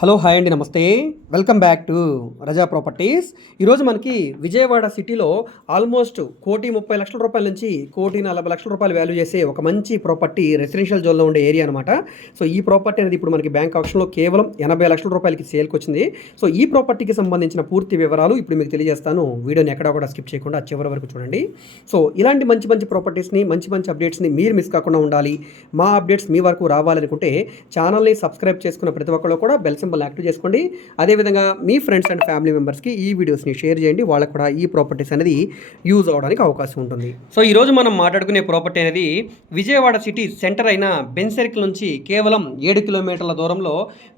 Hello hi అండి, నమస్తే. Welcome back to Raza properties. ఈరోజు మనకి విజయవాడ సిటీలో ఆల్మోస్ట్ 1,30,00,000 నుంచి 1,40,00,000 వాల్యూ చేసే ఒక మంచి ప్రాపర్టీ రెసిడెన్షియల్ జోన్లో ఉండే ఏరియా అనమాట. సో ఈ ప్రాపర్టీ అనేది ఇప్పుడు మనకి బ్యాంక్ ఆప్షన్లో కేవలం 80 లక్షల సేల్కి వచ్చింది. సో ఈ ప్రాపర్టీకి సంబంధించిన పూర్తి వివరాలు ఇప్పుడు మీకు తెలియజేస్తాను. వీడియోని ఎక్కడా కూడా స్కిప్ చేయకుండా చివరి వరకు చూడండి. సో ఇలాంటి మంచి మంచి ప్రాపర్టీస్ని, మంచి మంచి అప్డేట్స్ని మీరు మిస్ కాకుండా ఉండాలి, మా అప్డేట్స్ మీ వరకు రావాలనుకుంటే ఛానల్ని సబ్స్క్రైబ్ చేసుకున్న ప్రతి ఒక్కళ్ళు కూడా బెల్ సింబల్ యాక్టివ్ చేసుకోండి. అదేవిధంగా మీ ఫ్రెండ్స్ అండ్ ఫ్యామిలీ మెంబర్స్కి ఈ వీడియోస్ని షేర్ చేయండి. వాళ్ళకు కూడా ఈ ప్రాపర్టీస్ అనేది యూజ్ అవడానికి అవకాశం ఉంటుంది. సో ఈరోజు మనం మాట్లాడుకునే ప్రాపర్టీ అనేది విజయవాడ సిటీ సెంటర్ అయిన బెన్ సర్కిల్ నుంచి కేవలం 7 కిలోమీటర్ల దూరంలో,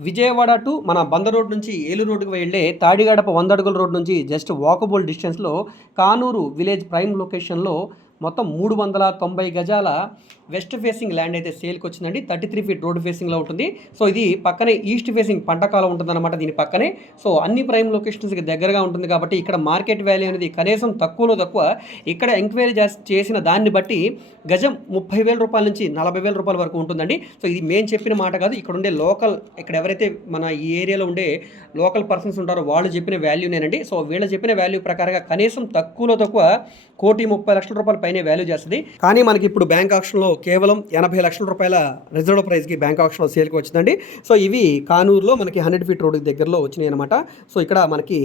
విజయవాడ టు మన బందర్ రోడ్ నుంచి ఏలూరు రోడ్డుకు వెళ్ళే తాడిగడప 100 అడుగుల రోడ్ నుంచి జస్ట్ వాకబుల్ డిస్టెన్స్లో కానూరు విలేజ్ ప్రైమ్ లొకేషన్లో మొత్తం 390 గజాల వెస్ట్ ఫేసింగ్ ల్యాండ్ అయితే సేల్కి వచ్చిందండి. 33 ఫీట్ రోడ్ ఫేసింగ్లో ఉంటుంది. సో ఇది పక్కనే ఈస్ట్ ఫేసింగ్ పంటకాలం ఉంటుందన్నమాట దీని పక్కనే. సో అన్ని ప్రైమ్ లొకేషన్స్కి దగ్గరగా ఉంటుంది కాబట్టి ఇక్కడ మార్కెట్ వాల్యూ అనేది కనీసం తక్కువలో తక్కువ ఇక్కడ ఎంక్వైరీ చేసిన దాన్ని బట్టి గజం 30,000 రూపాయల నుంచి 40,000 రూపాయల వరకు ఉంటుందండి. సో ఇది మేము చెప్పిన మాట కాదు, ఇక్కడ ఉండే లోకల్, ఇక్కడ ఎవరైతే మన ఈ ఏరియాలో ఉండే లోకల్ పర్సన్స్ ఉంటారో వాళ్ళు చెప్పిన వాల్యూనేనండి. సో వీళ్ళు చెప్పిన వాల్యూ ప్రకారంగా కనీసం తక్కువలో తక్కువ 1,30,00,000 రూపాయల పైనే వాల్యూ చేస్తుంది. కానీ మనకి ఇప్పుడు బ్యాంక్ ఆప్షన్లో కేవలం 80 లక్షల రూపాయల రిజర్వ్ ప్రైస్కి బ్యాంక్ ఆప్షన్లో సేల్కి వచ్చిందండి. సో ఇవి కానూరులో మనకి 100 ఫీట్ రోడ్డు దగ్గరలో వచ్చినాయి అనమాట. సో ఇక్కడ మనకి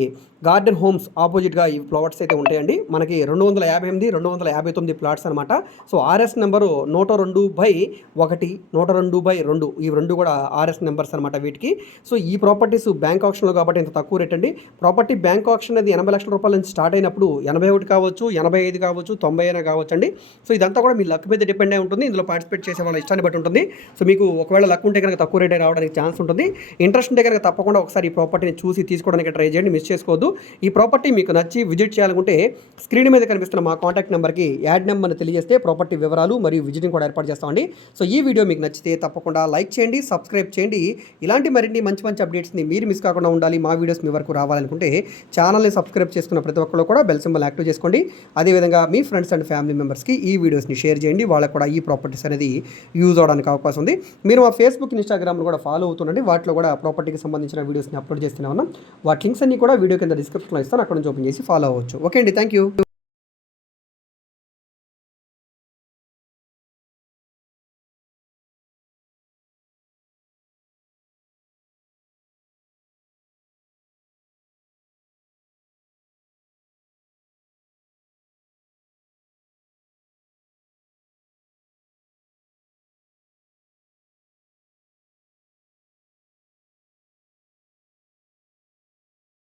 గార్డెన్ హోమ్స్ ఆపోజిట్గా ఈ ప్లాట్స్ అయితే ఉంటాయండి. మనకి 258, 259 ప్లాట్స్ అనమాట. సో ఆర్ఎస్ నెంబరు 102/1, 102/2, ఈ రెండు కూడా ఆర్ఎస్ నెంబర్స్ అనమాట వీటికి. సో ఈ ప్రాపర్టీస్ బ్యాంక్ ఆప్షన్లో కాబట్టి ఇంత తక్కువ రేట్ అండి. ప్రాపర్టీ బ్యాంక్ ఆప్షన్ అనేది 80 లక్షల రూపాయల నుంచి స్టార్ట్ అయినప్పుడు 81 కావచ్చు, 85 కావచ్చు, 90 అయినా కావచ్చు అండి. సో ఇదంతా కూడా మీ లక్ మీద డిపెండ్ అయి ఉంటుంది. ఇందులో పార్టిసిపేట్ చేసే వాళ్ళ ఇష్టాన్ని బట్టి ఉంటుంది. సో మీకు ఒకవేళ లక్ ఉంటే కనుక తక్కువ రేట్ రావడానికి ఛాన్స్ ఉంటుంది. ఇంట్రెస్ట్ ఉంటే కనుక తప్పకుండా ఒకసారి ఈ ప్రాపర్టీని చూసి తీసుకోవడానికి ట్రై చేయండి, మిస్ చేసుకోవద్దు. ఈ ప్రాపర్టీ మీకు నచ్చి విజిట్ చేయాలనుకుంటే స్క్రీన్ మీద కనిపిస్తున్న మా కాంటాక్ట్ నెంబర్కి యాడ్ నెంబర్ని తెలియజేస్తే ప్రాపర్టీ వివరాలు మరియు విజిటింగ్ కూడా ఏర్పాటు చేస్తామండి. సో ఈ వీడియో మీకు నచ్చితే తప్పకుండా లైక్ చేయండి, సబ్స్క్రైబ్ చేయండి. ఇలాంటి మరిన్ని మంచి మంచి అప్డేట్స్ని మీరు మిస్ కాకుండా ఉండాలి, మా వీడియోస్ మీ వరకు రావాలనుకుంటే ఛానల్ని సబ్స్క్రైబ్ చేసుకున్న ప్రతి ఒక్కరు కూడా బెల్ సింబల్ యాక్టివ్ చేసుకోండి. అదేవిధంగా మీ ఫ్రెండ్స్ అండ్ ఫ్యామిలీ మెంబర్స్కి ఈ వీడియోస్ని షేర్ చేయండి. వాళ్ళకు కూడా ఈ ప్రాపర్టీస్ అనేది యూజ్ అవడానికి అవకాశం ఉంది. మీరు మా ఫేస్బుక్, ఇన్స్టాగ్రామ్లో కూడా ఫాలో అవుతుండండి. వాటిలో కూడా ప్రాపర్టీకి సంబంధించిన వీడియోస్ని అప్లోడ్ చేస్తూనే ఉన్నాం. వాటి లింక్స్ అన్ని కూడా వీడియో కింద డిస్క్రిప్షన్లో ఇస్తాను, అక్కడ నుంచి ఓపెన్ చేసి ఫాలో అవ్వచ్చు. ఓకే అండి, థ్యాంక్ యూ.